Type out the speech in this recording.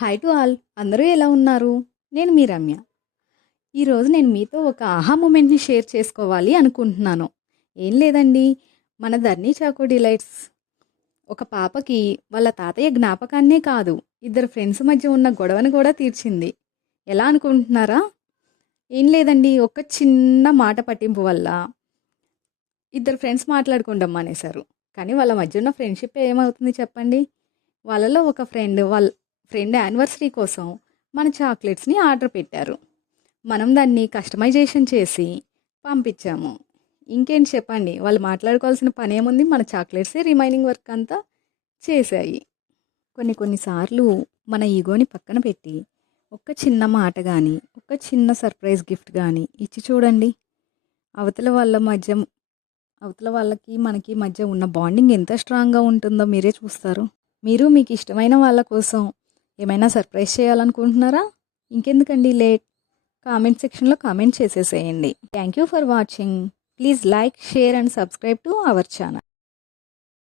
Hi to all, అందరూ ఎలా ఉన్నారు? నేను మీ రమ్య. ఈరోజు నేను మీతో ఒక ఆహా మూమెంట్ని షేర్ చేసుకోవాలి అనుకుంటున్నాను. ఏం లేదండి, మన ధర్నీ చాకో డిలైట్స్ ఒక పాపకి వాళ్ళ తాతయ్య జ్ఞాపకాన్నే కాదు, ఇద్దరు ఫ్రెండ్స్ మధ్య ఉన్న గొడవను కూడా తీర్చింది. ఎలా అనుకుంటున్నారా? ఏం లేదండి, ఒక చిన్న మాట పట్టింపు వల్ల ఇద్దరు ఫ్రెండ్స్ మాట్లాడుకుంటాం మానేశారు. కానీ వాళ్ళ మధ్య ఉన్న ఫ్రెండ్షిప్ ఏమవుతుంది చెప్పండి? వాళ్ళలో ఒక వాళ్ళ ఫ్రెండ్ యానివర్సరీ కోసం మన చాక్లెట్స్ని ఆర్డర్ పెట్టారు. మనం దాన్ని కస్టమైజేషన్ చేసి పంపించాము. ఇంకేంటి చెప్పండి, వాళ్ళు మాట్లాడుకోవాల్సిన పని ఏముంది? మన చాక్లెట్సే రిమైనింగ్ వర్క్ అంతా చేశాయి. కొన్నిసార్లు మన ఈగోని పక్కన పెట్టి ఒక చిన్న మాట కానీ, ఒక చిన్న సర్ప్రైజ్ గిఫ్ట్ కానీ ఇచ్చి చూడండి. అవతల వాళ్ళ మధ్య అవతల వాళ్ళకి మనకి మధ్య ఉన్న బాండింగ్ ఎంత స్ట్రాంగ్గా ఉంటుందో మీరే చూస్తారు. మీరు మీకు ఇష్టమైన వాళ్ళ కోసం ఏమైనా సర్ప్రైజ్ చేయాలనుకుంటున్నారా? ఇంకెందుకండి లేట్, కామెంట్ సెక్షన్లో కామెంట్ చేసేసేయండి. Thank you for watching. Please like, share and subscribe to our channel.